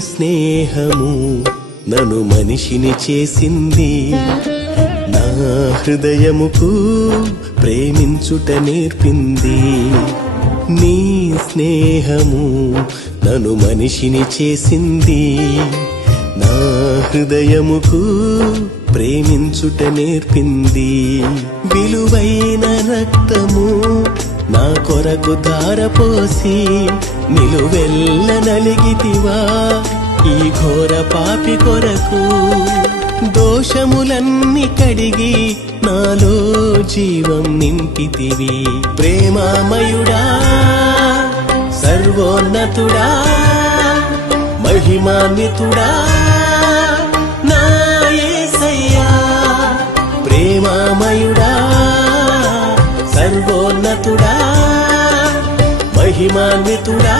స్నేహము నన్ను మనిషిని చేసింది, నా హృదయముకు ప్రేమించుట నేర్పింది. నీ స్నేహము నన్ను మనిషిని చేసింది, నా హృదయముకు ప్రేమించుట నేర్పింది. విలువైన రక్తము నా కొరకు ధారపోసి నిలువెల్ల నలిగితివా ఈ ఘోర పాపి కొరకు. దోషములన్నీ కడిగి నాలో జీవం నింపితివి. ప్రేమామయుడా, సర్వోన్నతుడా, మహిమాన్వితుడా నా యేసయ్యా. ప్రేమామయుడా, సర్వోన్నతుడా, మహిమాన్వితుడా